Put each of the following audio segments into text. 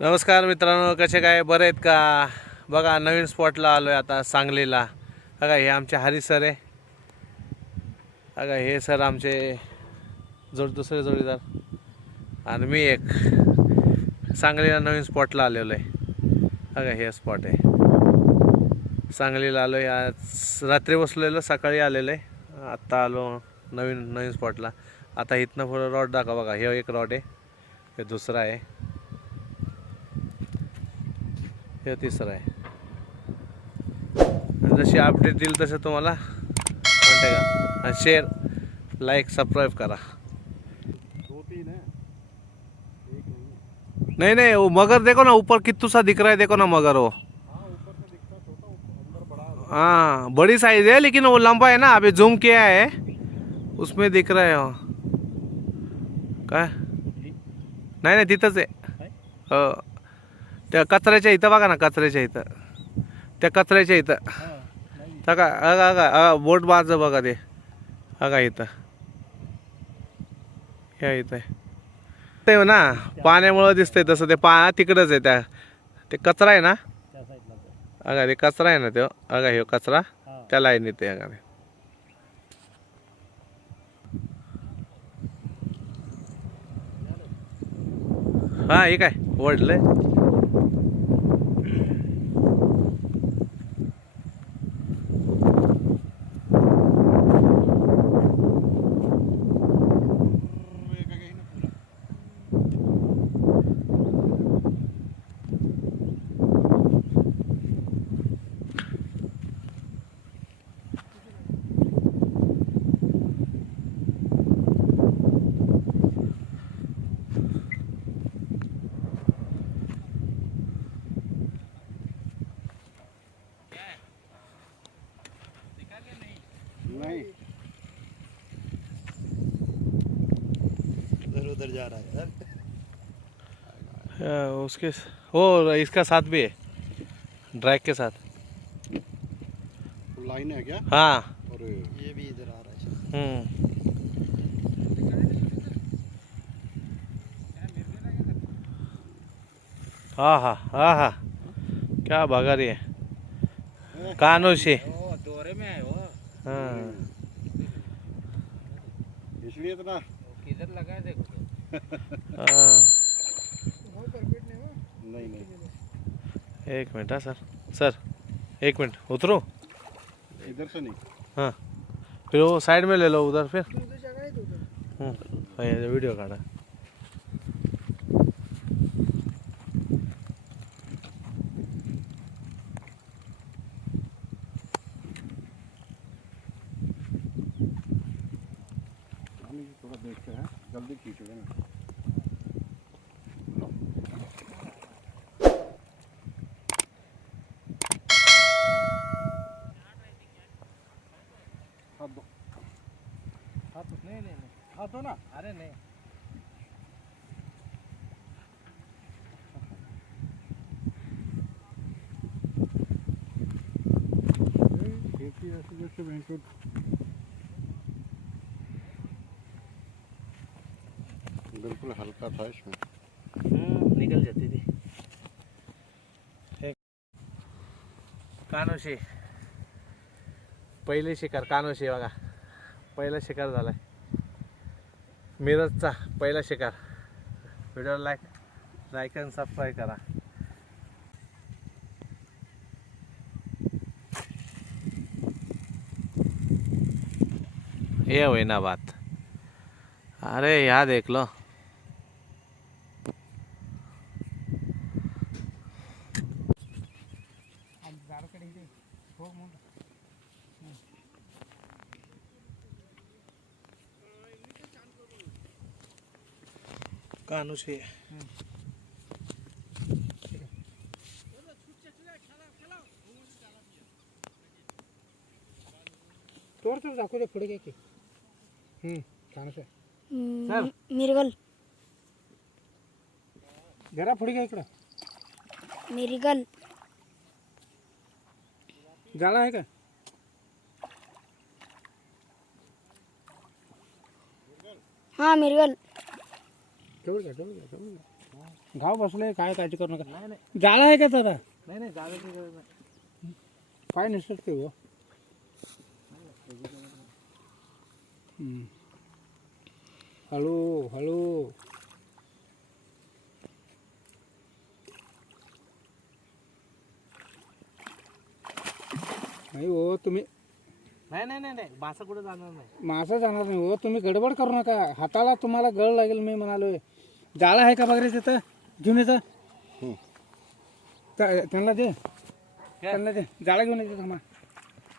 नमस्कार मित्रांनो, कसे काय बरे आहेत का? बघा नवीन स्पॉटला आलोय आता सांगलीला. बघा हे आमचे हरी सर आहे. बघा हे सर आमचे दुसरे जोडीदार आणि मी एक सांगलीला नवीन स्पॉटला आलेलो आहे. बघा हे स्पॉट आहे, सांगलीला आलोय. आज रात्री बसलेलो, सकाळी आलेलो आहे. आत्ता आलो नवीन स्पॉटला. आता इथनं पुढं रॉड दाखवा. बघा हे एक रॉड आहे, हे दुसरा आहे, हे तिसरं आहे. जशी अपडेट देईल तसं तुम्हाला म्हणते का. आणि शेअर, लाईक, सबस्क्राइब करा. नहीं नहीं, वो मगर देखो ना ऊपर कितना सा दिख रहा है. देखो ना मगर वो, हाँ बड़ी साइज है लेकिन वो लंबा है ना. अभी जूम किया है उसमें दिख रहा है वो. काय नाही नाही तिथंच आहे. हो त्या कचऱ्याच्या इथं बघा ना, कचऱ्याच्या इथं, त्या कचऱ्याच्या इथं बघा. अगा बोट बाज बघा ते. अगा इथं, ह्या इथं ते ना पाण्यामुळं दिसतंय तसं. ते तिकडंच आहे, त्या ते कचरा आहे ना. अगा ते कचरा आहे ना तो. अगा हे कचरा त्या लाईनीत आहे. अगा हा हे काय ओढलंय. नहीं, उधर जा रहा है उसके वो इसका साथ भी है, ड्रैग के साथ. लाइन है क्या? हाँ और ये भी इधर आ रहा है. हाँ हाँ हाँ हाँ, क्या भागा रही है कानों से. दौरे में है वो. हाँ इसलिए तो ना. किधर लगा है देखो. हाँ. नहीं नहीं, एक मिनट. हाँ सर, सर एक मिनट उतरो. इधर से नहीं. हाँ फिर वो साइड में ले लो उधर. फिर वीडियो काटा. थोड़ा देखते हैं, जल्दी खींचोगे ना. हाथ दो. हाथ नहीं नहीं नहीं. हाथ दो ना. अरे नहीं. खेती ऐसी जैसे बैंकुट. बिल्कुल हल्का था इसमें. निकल जाती थी. कानोशी पहिले शिकार. कानोशी बघा, पहिला शिकार झालाय मिरजचा. पहिला शिकार. व्हिडिओ लाईक आणि सबस्क्राईब करा. ये हुई ना बात. अरे यहाँ देख लो. कानूशी तोड़ तोड़ दाखवू दे पुढे काय की. छान आहे. सर मिरगल. जरा पुढे काय इकडं. मिरगल. जाळा आहे का? हाँ मिरगल. जवळ घ्या. गाव बसले काय काळजी करू नका. जाळं आहे का दादा? नाही जागायची गरज नाही. काय नसतं ते हो. हळू हळू. नाही हो तुम्ही नाही मासा कुठे जाणार नाही. मासा जाणार नाही हो. तुम्ही गडबड करू नका. हाताला तुम्हाला गळ लागेल. मी म्हणालोय जाळं आहे का बघ रे तिथं घेऊन येतं. त्यांना दे त्यांना दे जाळं घेऊन येते थांबा.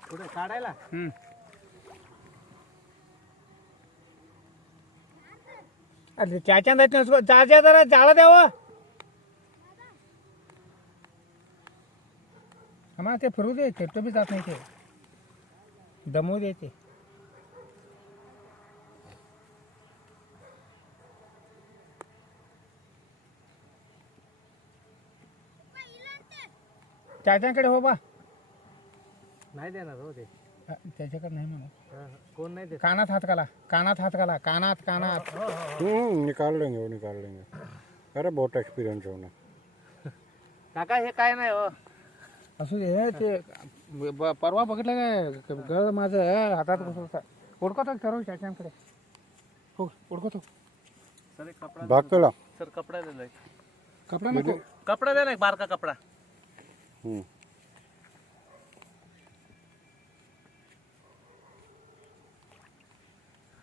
कुठे काढायला? अरे त्याच्या जायच्या जरा जाळं द्यावं. आम्हाला ते फिरू दे. ते बी जात नाही. ते दमवू दे. ते त्याच्याकडे हो बा. नाही देणार हो ते. त्याच्याकडे नाही म्हणा. कोण नाही देत. कानात हात घाला. कानात हात घाला. कानात कानात. निकाल लेंगे वो निकाल लेंगे. अरे बहुत एक्सपीरियंस है उन्हें. काका हे काय नाही हो. असू दे. ते परवा बघितलं काय गळ माझं हातात घुसवता. उडकतो ठरव त्याच्याकडे. हो उडकतो. सर एक कपडा भाग केला. सर कपडा दिलाय. कपडा नको. कपडा दे ना एक बारका कपडा.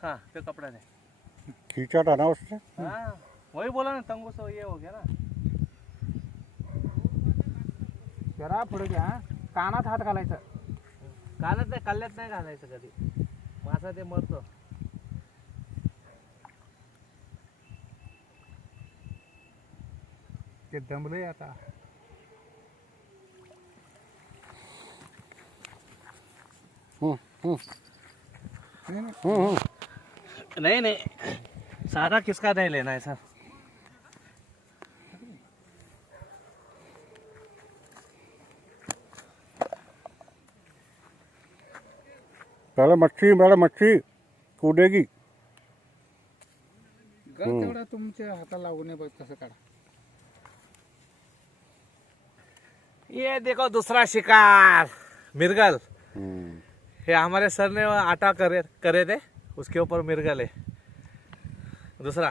हाँ तो कपड़ा दे. खींचा था ना उससे. हाँ वही बोला ना तंगू से ये हो गया ना. जरा पुढे घ्या. कानात हात घालायचं. कानात नाही कल्ल्यात नाही घालायचं कधी. मासा ते मरतो. ते दमले आता. नहीं सारा किसका नहीं लेना है सर. पहले मच्छी कूदेगी. गळ तेवढा तुमच्या हाताला लागू नये बघ कसं काढा. ये देखो दूसरा शिकार मिर्गल. ये हमारे सर ने आटा करे थे उसके ऊपर मिर्गल है दूसरा.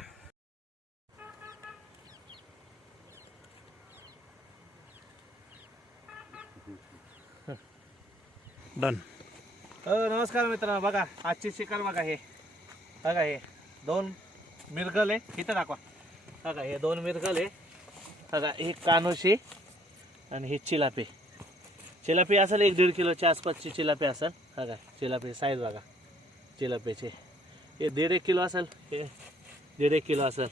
डन. नमस्कार मित्रांनो. बघा आजची शिकार बघा. हे बघा हे 2 मिरगल आहे. इथं दाखवा. बघा हे 2 मिरगल आहे. बघा ही कानोशी आणि ही चिलापी. चिलापी असेल 1-1.5 किलोच्या आसपासची चिलापी असेल. बघा चिलापी साईज बघा चिलापीची. हे 1.5 किलो असेल. हे 1.5 किलो असेल.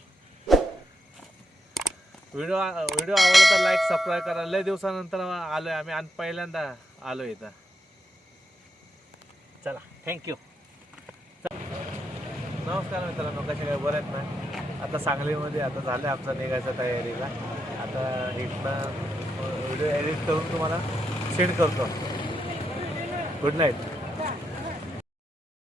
व्हिडिओ आवडला तर लाईक सबस्क्राईब करा. लय दिवसानंतर आलोय आम्ही आणि पहिल्यांदा आलो इथं. चला थँक्यू. नमस्कार मित्रांनो. कसे काय बरं आहेत ना. आता सांगलीमध्ये आता झालं आमचं निघायचं तयारीला. आता इथनं व्हिडिओ एडिट करून तुम्हाला सेंड करतो. Good night.